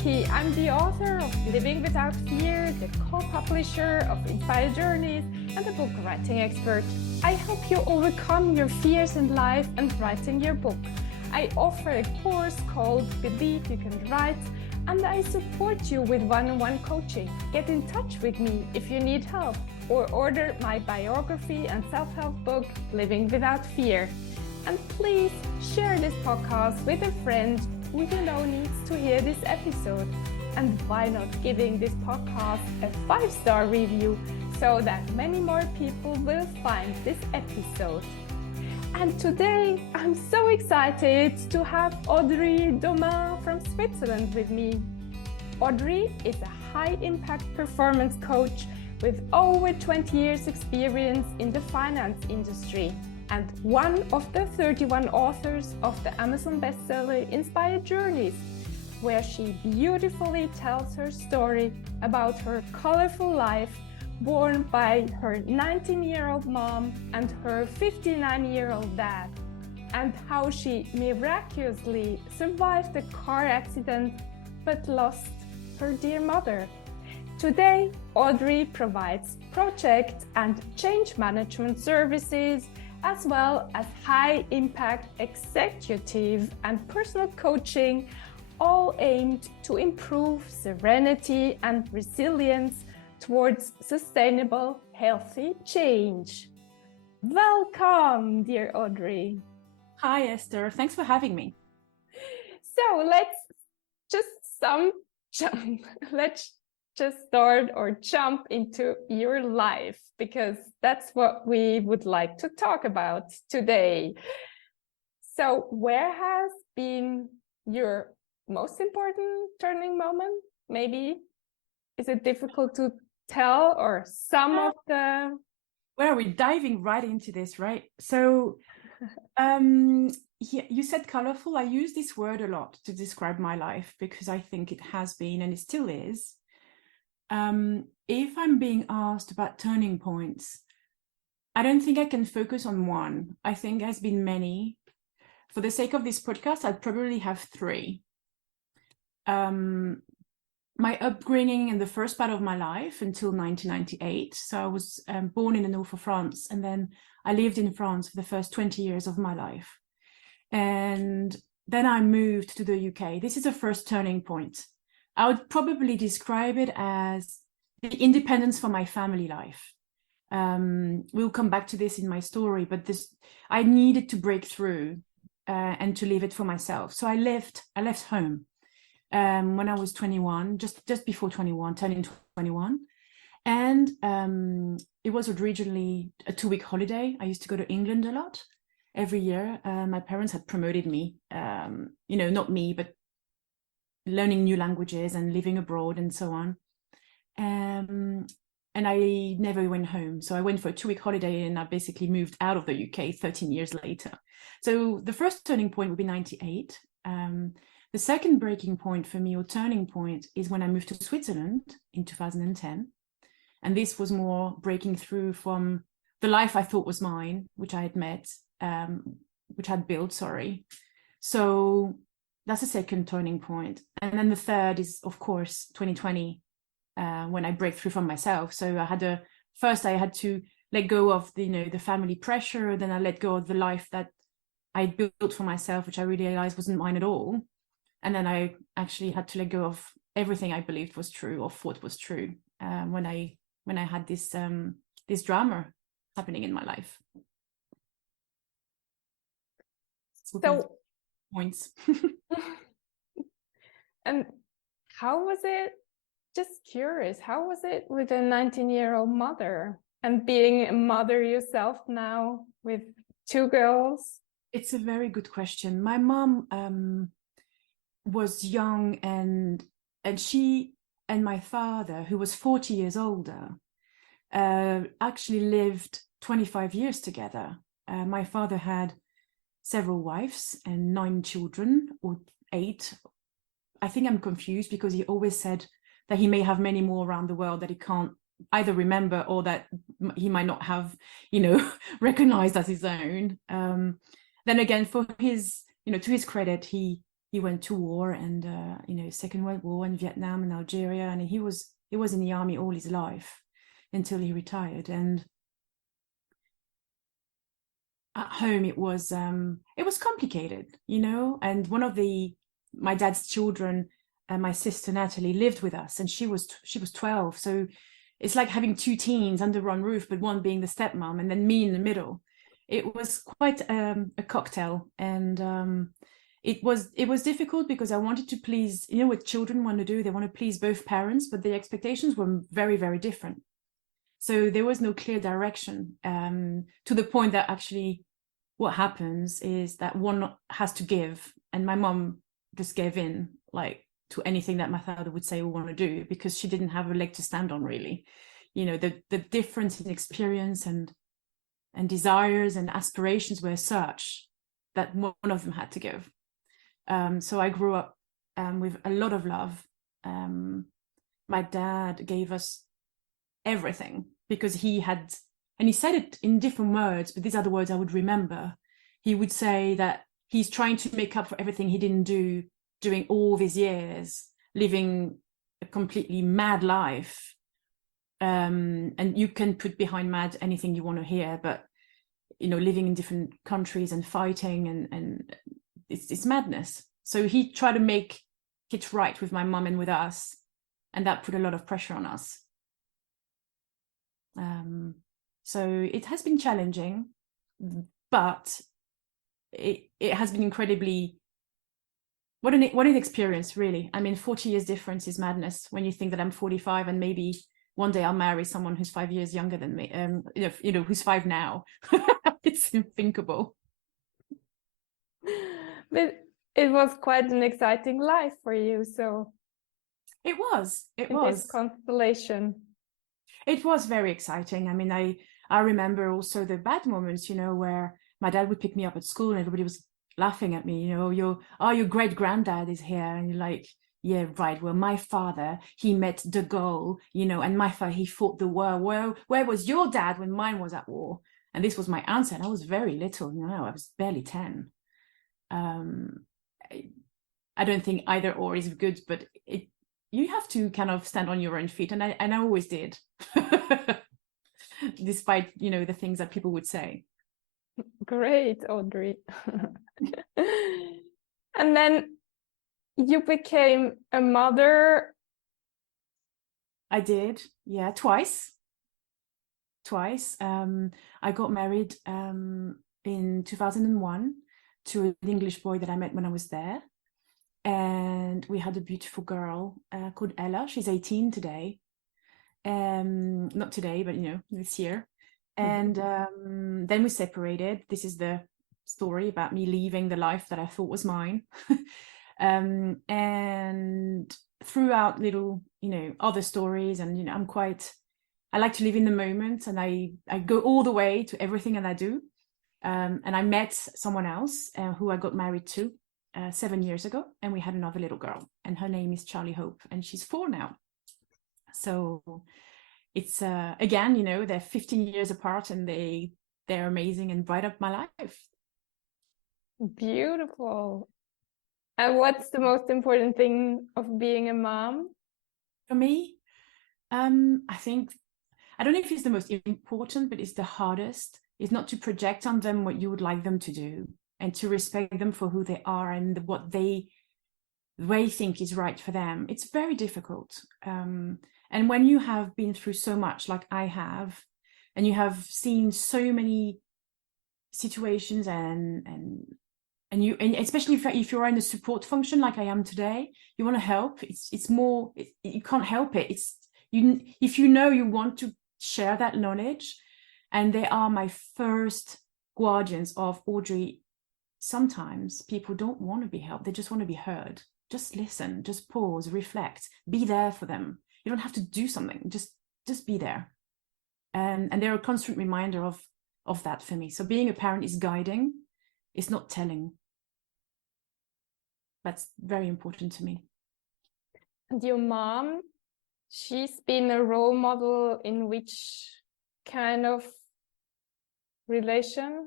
Buerki. I'm the author of Living Without Fear, the co-publisher of Inspired Journeys, and a book writing expert. I help you overcome your fears in life and writing your book. I offer a course called Believe You Can Write, and I support you with one-on-one coaching. Get in touch with me if you need help, or order my biography and self-help book, Living Without Fear. And please share this podcast with a friend who you know needs to hear this episode. And why not giving this podcast a 5-star review so that many more people will find this episode. And today I'm so excited to have Audrey Daumain from Switzerland with me. Audrey is a high-impact performance coach with over 20 years experience in the finance industry and one of the 31 authors of the Amazon bestseller Inspired Journeys, where she beautifully tells her story about her colorful life born by her 19-year-old mom and her 59-year-old dad, and how she miraculously survived a car accident but lost her dear mother. Today, Audrey provides project and change management services as well as high-impact executive and personal coaching, all aimed to improve serenity and resilience towards sustainable, healthy change. Welcome, dear Audrey. Hi, Esther. Thanks for having me. So let's just start or jump into your life, because that's what we would like to talk about today. So where has been your most important turning moment? Maybe is it difficult to tell, or some of the... Well, we're diving right into this, right? So you said colorful. I use this word a lot to describe my life because I think it has been, and it still is. If I'm being asked about turning points, I don't think I can focus on one. I think there's been many. For the sake of this podcast, I'd probably have 3. My upbringing in the first part of my life until 1998. So I was born in the north of France, and then I lived in France for the first 20 years of my life. And then I moved to the UK. This is the first turning point. I would probably describe it as the independence for my family life. We'll come back to this in my story, but I needed to break through and to live it for myself. So I left home when I was 21, just before 21, turning 21. And it was originally a 2-week holiday. I used to go to England a lot every year. My parents had promoted me, not me, but learning new languages and living abroad and so on. And I never went home. So I went for a 2-week holiday and I basically moved out of the UK 13 years later. So the first turning point would be 98. The second breaking point for me, or turning point, is when I moved to Switzerland in 2010. And this was more breaking through from the life I thought was mine, which I had built. So that's the second turning point. And then the third is, of course, 2020, when I break through from myself. So I had to let go of the family pressure. Then I let go of the life that I built for myself, which I realized wasn't mine at all. And then I actually had to let go of everything I believed was true or thought was true when I had this drama happening in my life. So points. And how was it, just curious, how was it with a 19-year-old mother and being a mother yourself now with 2 girls? It's a very good question. My mom was young, and she and my father, who was 40 years older, actually lived 25 years together. My father had several wives and 9 children, or 8. I think I'm confused because he always said that he may have many more around the world that he can't either remember or that he might not have, recognized as his own. Then again, for his, to his credit, he he went to war, and Second World War in Vietnam and Algeria, and he was in the army all his life until he retired. And at home it was complicated, and one of my dad's children, my sister Natalie, lived with us, and she was 12. So it's like having two teens under one roof, but one being the stepmom and then me in the middle. It was quite a cocktail, and it was difficult because I wanted to please, what children want to do, they want to please both parents, but the expectations were very, very different. So there was no clear direction, to the point that actually what happens is that one has to give, and my mom just gave in, like, to anything that my father would say or want to do, because she didn't have a leg to stand on, really. The difference in experience and desires and aspirations were such that one of them had to give. So I grew up with a lot of love. My dad gave us everything because he had, and he said it in different words, but these are the words I would remember. He would say that he's trying to make up for everything he didn't do during all these years, living a completely mad life. And you can put behind mad anything you want to hear, but living in different countries and fighting, and it's madness. So he tried to make it right with my mum and with us, and that put a lot of pressure on us. So it has been challenging, but it has been incredibly, what an experience, really. I mean, 40 years difference is madness when you think that I'm 45 and maybe one day I'll marry someone who's 5 years younger than me, who's 5 now. It's unthinkable. But it was quite an exciting life for you, so it was this constellation. It was very exciting. I mean, I remember also the bad moments, where my dad would pick me up at school and everybody was laughing at me, your great granddad is here, and you're like, yeah, right. Well, my father, he met de Gaulle, and my father, he fought the war. Well, where was your dad when mine was at war? And this was my answer, and I was very little, I was barely 10. I don't think either or is good, but you have to kind of stand on your own feet, and I always did, despite the things that people would say. Great, Audrey. And then you became a mother. I did, yeah, twice. I got married in 2001 to an English boy that I met when I was there, and we had a beautiful girl called Ella. She's 18 today, not today, but this year. And then we separated. This is the story about me leaving the life that I thought was mine. And throughout little other stories, and I like to live in the moment, and I go all the way to everything that I do. And I met someone else who I got married to 7 years ago, and we had another little girl, and her name is Charlie Hope, and she's 4 now. So it's again, they're 15 years apart, and they're amazing and bright up my life. Beautiful. And what's the most important thing of being a mom? For me, I think, I don't know if it's the most important, but it's the hardest, is not to project on them what you would like them to do, and to respect them for who they are and what they think is right for them. It's very difficult. And when you have been through so much, like I have, and you have seen so many situations, and especially if you're in a support function like I am today, you want to help. It's more, you can't help it. It's if you want to share that knowledge, and they are my first guardians of Audrey. Sometimes people don't want to be helped. They just want to be heard. Just listen, just pause, reflect, be there for them. You don't have to do something, just be there. And they're a constant reminder of that for me. So being a parent is guiding, it's not telling. That's very important to me. And your mom, she's been a role model in which kind of relation?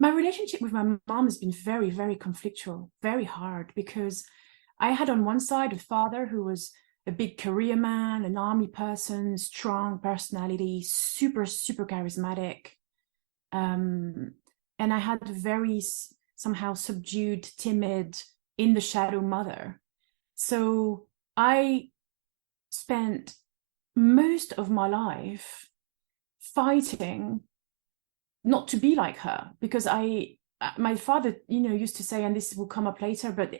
My relationship with my mom has been very, very conflictual, very hard, because I had on one side a father who was a big career man, an army person, strong personality, super, super charismatic. And I had a very somehow subdued, timid, in the shadow mother. So I spent most of my life fighting not to be like her, because my father, used to say, and this will come up later, but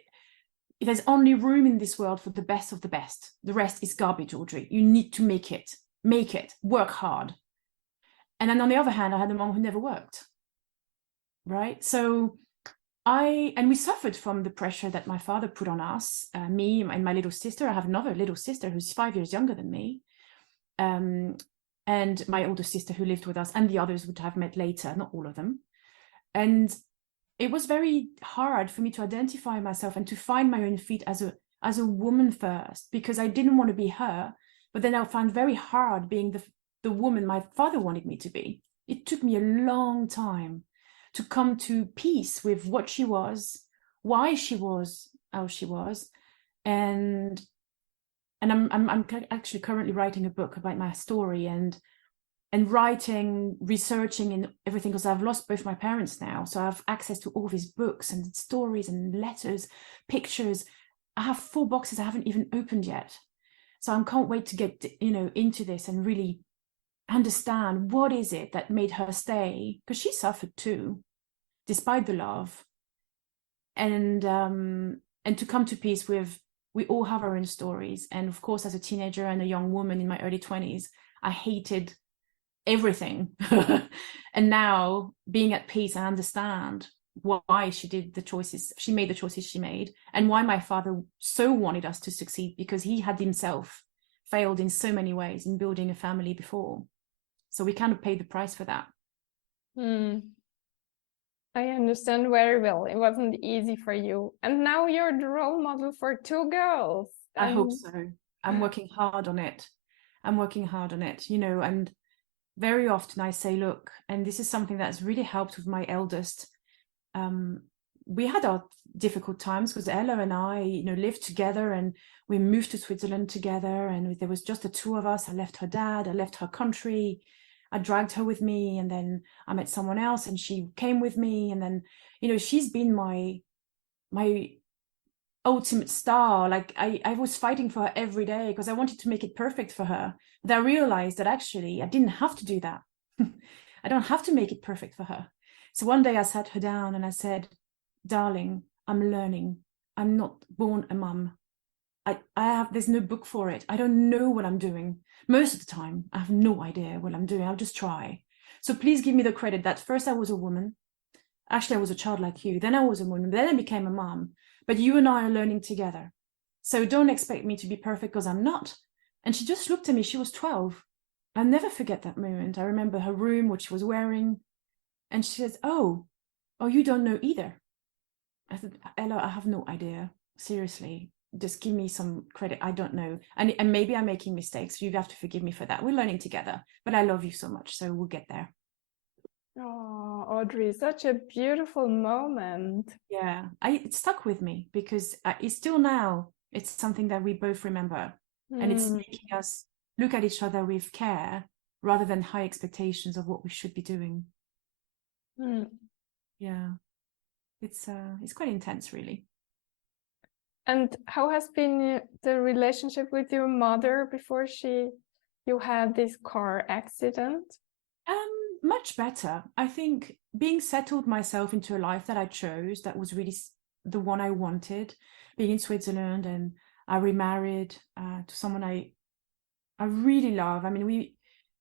there's only room in this world for the best of the best. The rest is garbage, Audrey. You need to make it, work hard. And then on the other hand, I had a mom who never worked, right? So and we suffered from the pressure that my father put on us, me and my little sister. I have another little sister who's 5 years younger than me. And my older sister who lived with us, and the others would have met later, not all of them. And it was very hard for me to identify myself and to find my own feet as a woman first, because I didn't want to be her. But then I found very hard being the woman my father wanted me to be. It took me a long time to come to peace with what she was, why she was how she was, and I'm actually currently writing a book about my story, and writing, researching, and everything, because I've lost both my parents now. So I have access to all these books and stories and letters, pictures. I have 4 boxes I haven't even opened yet. So I can't wait to get, into this and really understand what is it that made her stay, because she suffered too, despite the love. And to come to peace with, we all have our own stories. And of course, as a teenager and a young woman in my early 20s, I hated everything. And now, being at peace, I understand why she made the choices she made, and why my father so wanted us to succeed, because he had himself failed in so many ways in building a family before. So we kind of paid the price for that. I understand very well. It wasn't easy for you. And now you're the role model for 2 girls. I hope so. I'm working hard on it. And very often I say, look, and this is something that's really helped with my eldest. We had our difficult times, because Ella and I, lived together, and we moved to Switzerland together, and there was just the 2 of us. I left her dad, I left her country, I dragged her with me, and then I met someone else and she came with me. And then, she's been my ultimate star. Like I was fighting for her every day, because I wanted to make it perfect for her. But I realized that actually I didn't have to do that. I don't have to make it perfect for her. So one day I sat her down and I said, darling, I'm learning. I'm not born a mum. There's no book for it. I don't know what I'm doing. Most of the time, I have no idea what I'm doing. I'll just try. So please give me the credit that first I was a woman. Actually, I was a child like you. Then I was a woman. Then I became a mom. But you and I are learning together. So don't expect me to be perfect, because I'm not. And she just looked at me. She was 12. I'll never forget that moment. I remember her room, what she was wearing. And she says, oh, you don't know either. I said, Ella, I have no idea. Seriously, just give me some credit. I don't know. And maybe I'm making mistakes. You have to forgive me for that. We're learning together. But I love you so much. So we'll get there. Oh, Audrey, such a beautiful moment. Yeah, it stuck with me, because it's still now, it's something that we both remember. And it's making us look at each other with care, rather than high expectations of what we should be doing. Yeah, it's quite intense, really. And how has been the relationship with your mother before you had this car accident? Much better. I think being settled myself into a life that I chose, that was really the one I wanted, being in Switzerland, and I remarried to someone I really love. I mean,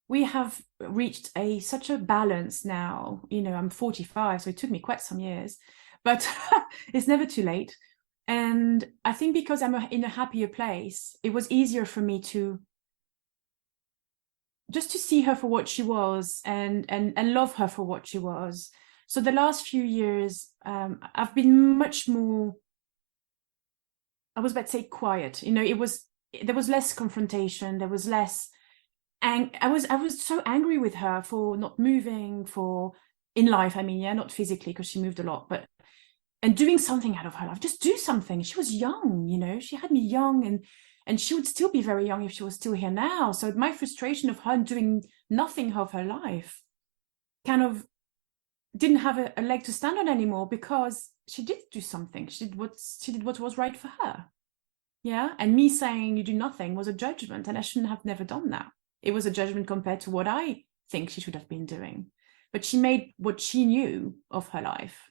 we have reached such a balance now. I'm 45, so it took me quite some years, but it's never too late. And I think because I'm in a happier place, it was easier for me to just to see her for what she was, and love her for what she was. So the last few years, I've been much more, I was about to say, quiet. There was less confrontation. There was less, I was so angry with her for not moving, for in life. I mean, yeah, not physically because she moved a lot, but and doing something out of her life. Just do something. She was young, you know. She had me young, and she would still be very young if she was still here now. So my frustration of her doing nothing of her life kind of didn't have a leg to stand on anymore, because she did do something. She did what was right for her. Yeah. And me saying you do nothing was a judgment, and I shouldn't have never done that. It was a judgment compared to what I think she should have been doing. But she made what she knew of her life.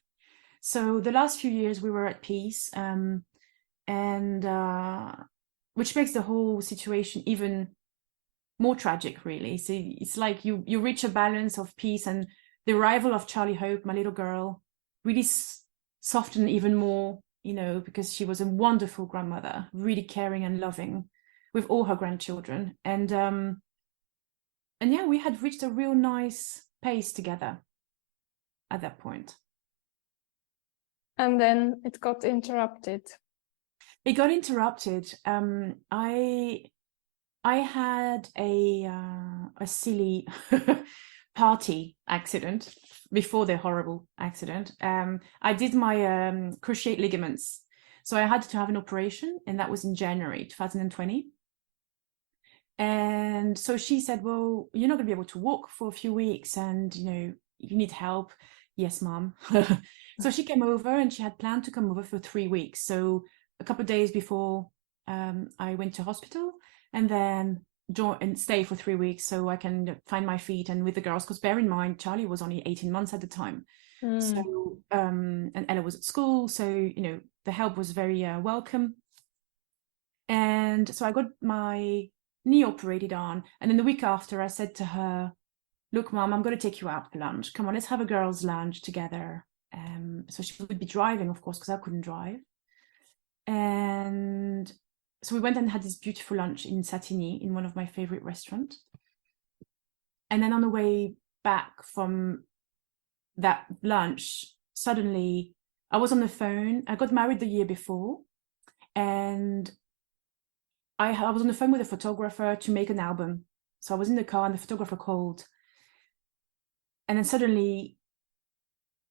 So the last few years we were at peace, and which makes the whole situation even more tragic, really. So it's like you reach a balance of peace, and the arrival of Charlie Hope, my little girl, really softened even more, you know, because she was a wonderful grandmother, really caring and loving with all her grandchildren. And yeah, we had reached a real nice pace together at that point. And then it got interrupted. It got interrupted. I had a silly party accident before the horrible accident. I did my cruciate ligaments, so I had to have an operation, and that was in January 2020. And so she said, "Well, you're not going to be able to walk for a few weeks, and you know you need help." Yes, mom. So she came over, and she had planned to come over for 3 weeks. So a couple of days before I went to hospital, and then join and stay for 3 weeks so I can find my feet and with the girls. Because bear in mind, Charlie was only 18 months at the time. So and Ella was at school, so you know the help was very welcome. And so I got my knee operated on, and then the week after I said to her, "Look, mom, I'm going to take you out for lunch. Come on, let's have a girls' lunch together." So she would be driving, of course, because I couldn't drive. And so we went and had this beautiful lunch in Satigny in one of my favorite restaurants. And then on the way back from that lunch, suddenly I was on the phone. I got married the year before, and I was on the phone with a photographer to make an album. So I was in the car, and the photographer called. And then suddenly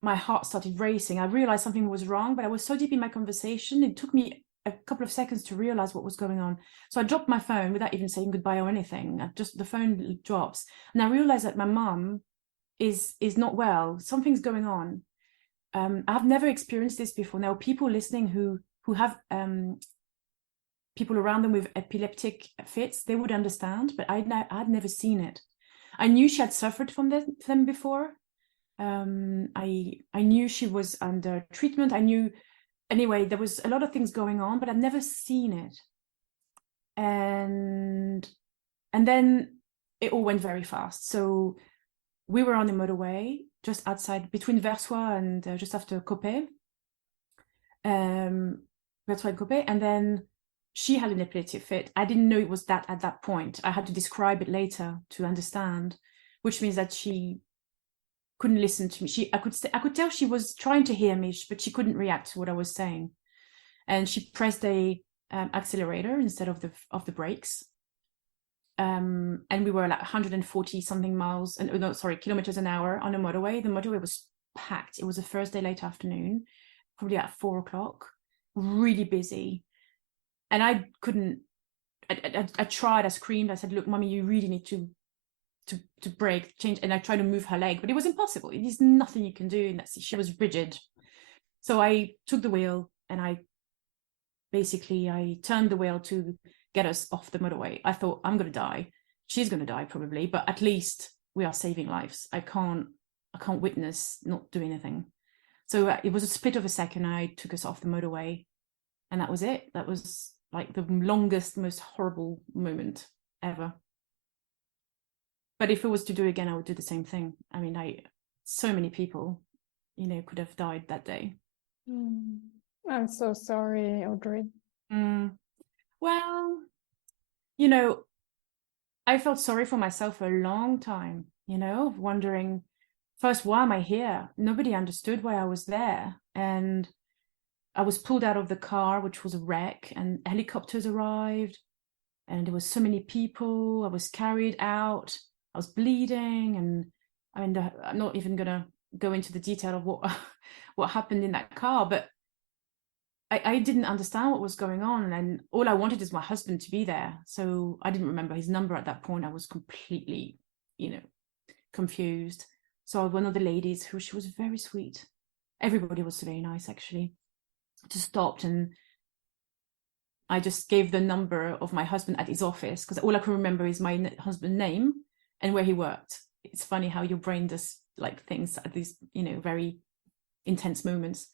my heart started racing. I realized something was wrong, but I was so deep in my conversation, it took me a couple of seconds to realize what was going on. So I dropped my phone without even saying goodbye or anything. The phone drops, and I realized that my mom is not well. Something's going on. I've never experienced this before. Now, people listening who have people around them with epileptic fits, they would understand, but I'd never seen it. I knew she had suffered from them before. I knew she was under treatment. I knew, anyway, there was a lot of things going on, but I'd never seen it. And then it all went very fast. So we were on the motorway just outside, between Versoix and just after Coppet. Versoix and Coppet. And then she had an epileptic fit. I didn't know it was that at that point. I had to describe it later to understand, which means that she couldn't listen to me. I could tell she was trying to hear me, but she couldn't react to what I was saying. And she pressed a accelerator instead of the brakes. And we were like 140 something kilometers an hour on a motorway. The motorway was packed. It was a Thursday late afternoon, probably at 4 o'clock, really busy. And I couldn't. I tried. I screamed. I said, "Look, mommy, you really need to brake, change." And I tried to move her leg, but it was impossible. There's nothing you can do. And she was rigid. So I took the wheel, and I turned the wheel to get us off the motorway. I thought, I'm going to die. She's going to die probably, but at least we are saving lives. I can't witness not doing anything. So it was a split of a second. I took us off the motorway, and that was it. That was like the longest, most horrible moment ever. But if it was to do again, I would do the same thing. I mean, so many people, you know, could have died that day. I'm so sorry, Audrey. Well, you know, I felt sorry for myself for a long time, you know, wondering, first, why am I here? Nobody understood why I was there. And I was pulled out of the car, which was a wreck, and helicopters arrived, and there was so many people. I was carried out. I was bleeding, and I mean, I'm not even gonna go into the detail of what what happened in that car, but I didn't understand what was going on, and all I wanted is my husband to be there. So I didn't remember his number at that point. I was completely, confused. So one of the ladies, who she was very sweet, everybody was very nice actually, just stopped, and I just gave the number of my husband at his office, because all I can remember is my husband's name and where he worked. It's funny how your brain does like things at these, very intense moments.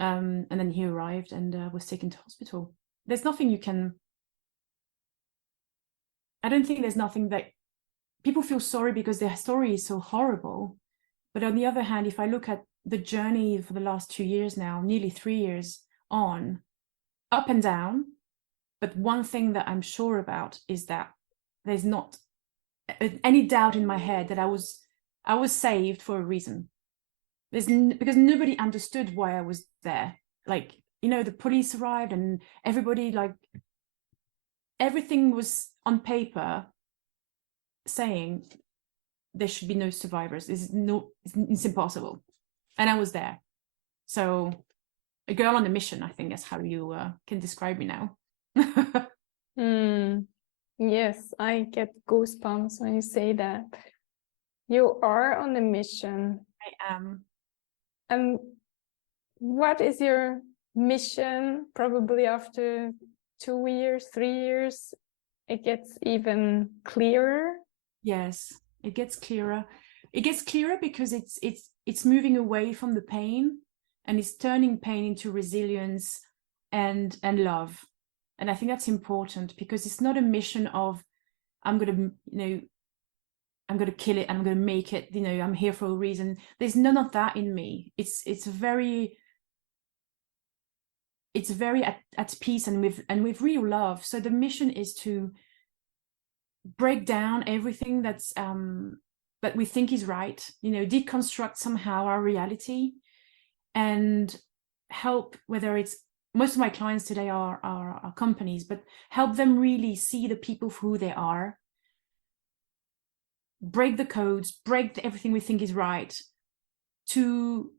And then he arrived and was taken to hospital. There's nothing you can. I don't think there's nothing that people feel sorry because their story is so horrible. But on the other hand, if I look at the journey for the last 2 years now, nearly 3 years on, up and down, but one thing that I'm sure about is that there's not any doubt in my head that I was saved for a reason. Because nobody understood why I was there. Like, the police arrived and everybody, like, everything was on paper saying there should be no survivors. It's impossible. And I was there. So a girl on a mission, I think that's how you can describe me now. Yes, I get goosebumps when you say that. You are on a mission. I am. And what is your mission? Probably after 2 years, 3 years, it gets even clearer. Yes, it gets clearer. It gets clearer because it's moving away from the pain, and it's turning pain into resilience and love. And I think that's important, because it's not a mission of I'm gonna kill it and I'm gonna make it, I'm here for a reason. There's none of that in me. It's very at peace and with real love. So the mission is to break down everything that's that we think is right, deconstruct somehow our reality, and help, whether it's, most of my clients today are companies, but help them really see the people for who they are, break the codes, break everything we think is right, to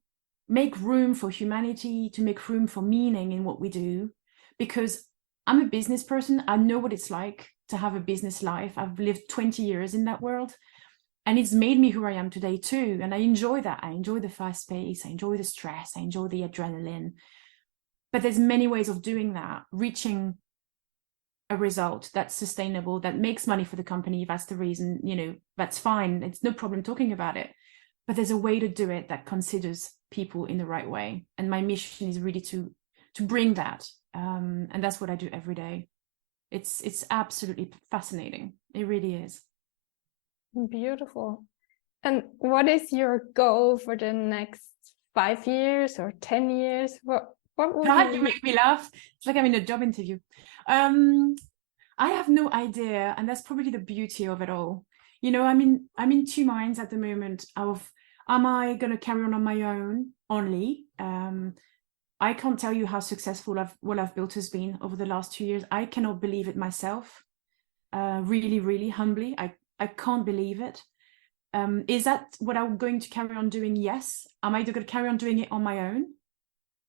make room for humanity, to make room for meaning in what we do. Because I'm a business person. I know what it's like to have a business life. I've lived 20 years in that world, and it's made me who I am today too. And I enjoy that. I enjoy the fast pace. I enjoy the stress. I enjoy the adrenaline. But there's many ways of doing that, reaching a result that's sustainable, that makes money for the company. If that's the reason, that's fine. It's no problem talking about it. But there's a way to do it that considers people in the right way. And my mission is really to bring that. And that's what I do every day. It's absolutely fascinating. It really is. Beautiful. And what is your goal for the next 5 years or 10 years? What would You make me laugh. It's like I'm in a job interview. I have no idea, and that's probably the beauty of it all. I'm in two minds at the moment of, am I going to carry on my own only? I can't tell you how successful what I've built has been over the last 2 years. I cannot believe it myself. Really, really humbly, I can't believe it. Is that what I'm going to carry on doing? Yes. Am I going to carry on doing it on my own?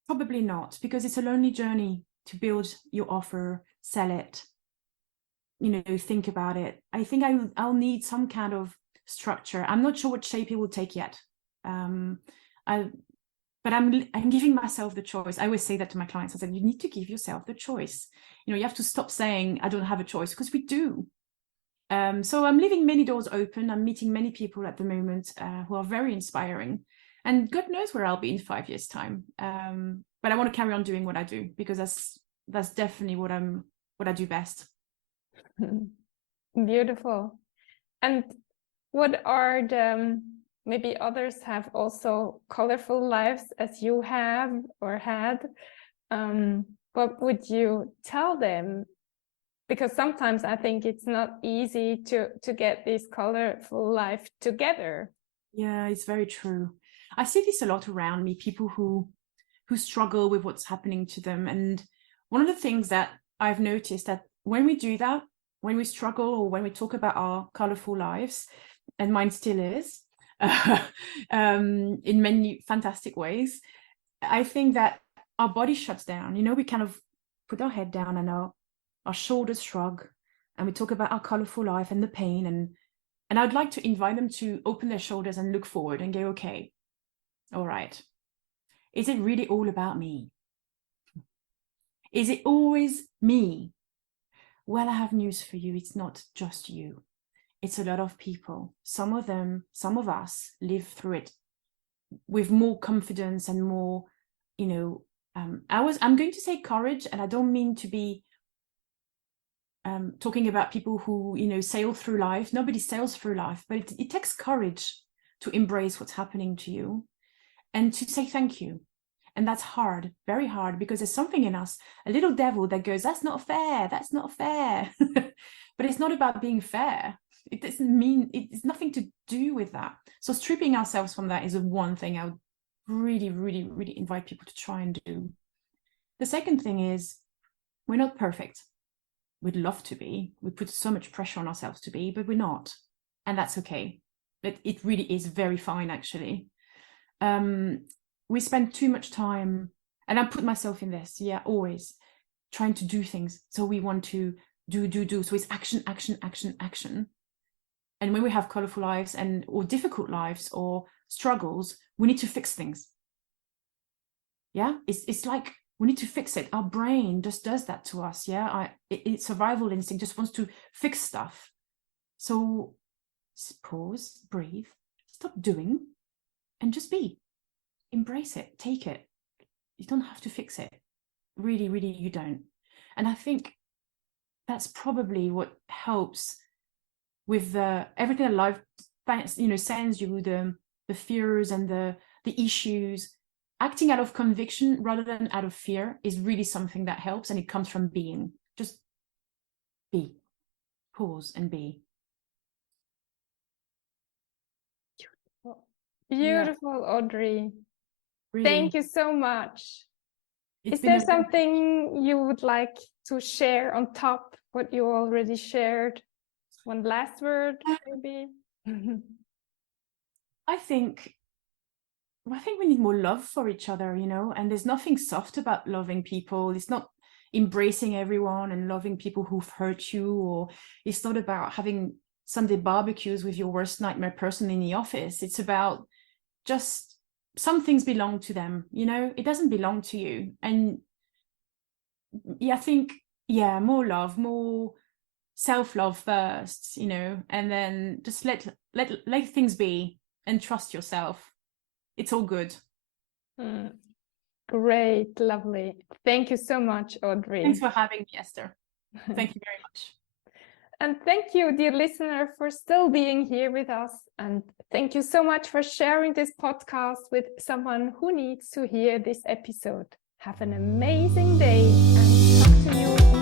Probably not, because it's a lonely journey to build your offer, sell it, think about it. I think I'll need some kind of structure. I'm not sure what shape it will take yet. But I'm giving myself the choice. I always say that to my clients. I said, you need to give yourself the choice. You have to stop saying, I don't have a choice, because we do. So I'm leaving many doors open. I'm meeting many people at the moment who are very inspiring. And God knows where I'll be in 5 years' time. But I want to carry on doing what I do, because that's definitely what I do best. Beautiful. And what are maybe others have also colorful lives as you have or had? What would you tell them? Because sometimes I think it's not easy to get this colorful life together. Yeah, it's very true. I see this a lot around me, people who struggle with what's happening to them. And one of the things that I've noticed, that when we do that, when we struggle, or when we talk about our colorful lives, and mine still is, in many fantastic ways. I think that our body shuts down. You know, we kind of put our head down and our shoulders shrug, and we talk about our colorful life and the pain. And I'd like to invite them to open their shoulders and look forward and go, okay, all right. Is it really all about me? Is it always me? Well, I have news for you. It's not just you. It's a lot of people. Some of us live through it with more confidence and more, you know, I'm going to say courage, and I don't mean to be talking about people who, you know, sail through life. Nobody sails through life, but it takes courage to embrace what's happening to you and to say thank you. And that's hard, very hard, because there's something in us, a little devil that goes, that's not fair, that's not fair. But it's not about being fair. It doesn't mean, it's nothing to do with that. So stripping ourselves from that is the one thing I would really, really, really invite people to try and do. The second thing is, we're not perfect. We'd love to be. We put so much pressure on ourselves to be, but we're not. And that's okay. But it really is very fine, actually. We spend too much time, and I put myself in this, yeah, always trying to do things. So we want to do. So it's action, action, action, action. And when we have colorful lives or difficult lives or struggles, we need to fix things. Yeah, it's like we need to fix it. Our brain just does that to us. Yeah, its survival instinct just wants to fix stuff. So pause, breathe, stop doing, and just be. Embrace it, take it. You don't have to fix it. Really, really, you don't. And I think that's probably what helps with everything that life, you know, sends you, the fears and the issues. Acting out of conviction rather than out of fear is really something that helps, and it comes from being. Just be. Pause and be. Beautiful, yeah. Audrey. Really. Thank you so much. Is there something you would like to share on top what you already shared? One last word, maybe? I think we need more love for each other, you know, and there's nothing soft about loving people. It's not embracing everyone and loving people who've hurt you, or it's not about having Sunday barbecues with your worst nightmare person in the office. It's about just some things belong to them, you know, it doesn't belong to you. And yeah, I think, yeah, more love, more self-love first, you know, and then just let things be and trust yourself. It's all good. Great, lovely. Thank you so much, Audrey. Thanks for having me, Esther. Thank you very much. And thank you, dear listener, for still being here with us. And thank you so much for sharing this podcast with someone who needs to hear this episode. Have an amazing day, and talk to you